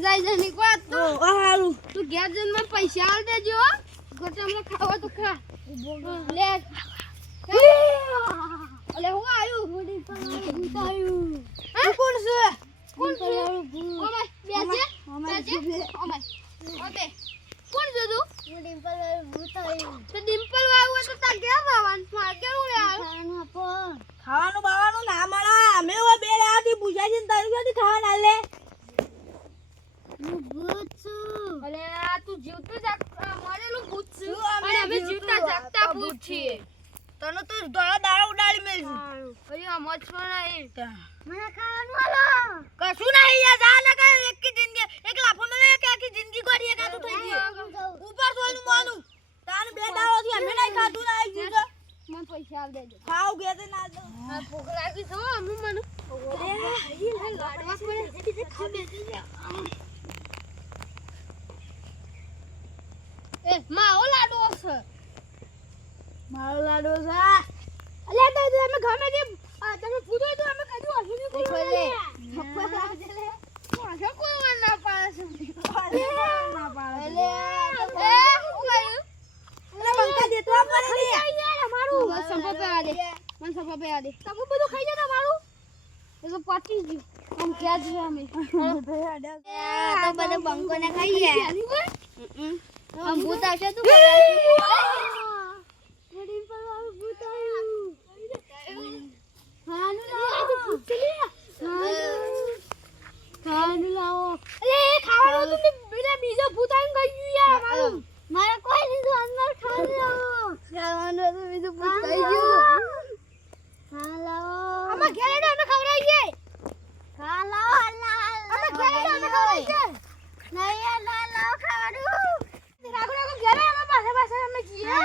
મજા આવી જાય નીકળા તો હારું તું ઘેર જઈને મને પૈસા આલ દેજો ગોટામાં ખાવા તો ખા લે અલે હું આયું મોડી પર ભૂતાયું આ કોણ છે કોણ છે ઓમાય બેસે ઓમાય ઓબે કોણ છે તું મોડી પર ભૂતાયું તો ડિમ્પલ વાળું તો તા ગયા વાવન માં કેવું યાર ખાવાનું બાવાનું ના મળે અમે ઓ બે રાતી પૂછાય છે તારી સાથે ખાવા ના લે હું ભૂત છું અલે આ તું જીવતો જાગતા મરેલું ભૂત છું અને અમે જીવતા જાગતા ભૂત છીએ તને તો દોડા દાડા ઉડાડી મેલશું અરે આ મચ્છર નહીં મને ખાવાનું આલો કશું નહીં યાર જા ને કે એક કી જિંદગી એક લાફો મને કે આખી જિંદગી ગોડી એક આતું થઈ ગયું ઉપર સોયનું મોનું તાને બે દાડો થી અમે નહીં ખાધું ના આવી ગયું મને પૈસા આલ દેજો ખાવ ગયા તે ના દો આ ભૂખ લાગી છે અમુ મને લાડવા પડે ખા બેસી જા એ માવો લાડવો છે મારો લાડો છે અલે તો તમે ગમે તે તમે પૂછો તો અમે કદી હસું નહીં ખોલે થપ્પા લાગે લે કોણ કોઈ ના પાડે છે ના પાડે અલે હું ગયું એટલે બંકા દેતો આ પડે લે યાર મારું સંપા પે આ દે મને સંપા પે આ દે તમે બધું ખાઈ જતા મારું એ તો પાટી ગયું આમ ક્યાં જ અમે તો બધે બંકો ને ખાઈએ આમ ભૂત આવશે તું ગોડી પર ભૂત આવ્યું ખાનું લાવો ખાવાનું લાવો અરે ખાવાનું તું બીજો ભૂત આવીને ગયું યાર મારું મારે કોઈ દીધું અંદર ખાવાનું તો બીજું ભૂત થઈ ગયું ખા લાવો આમાં ઘેરે અમે ખવડાવીએ ખા લાવો અમે ઘેરે અમે ખવડાવીએ નહીં ના લાવો ખાવાનું રાગુ ઘેરે અમે પાસે અમે જઈએ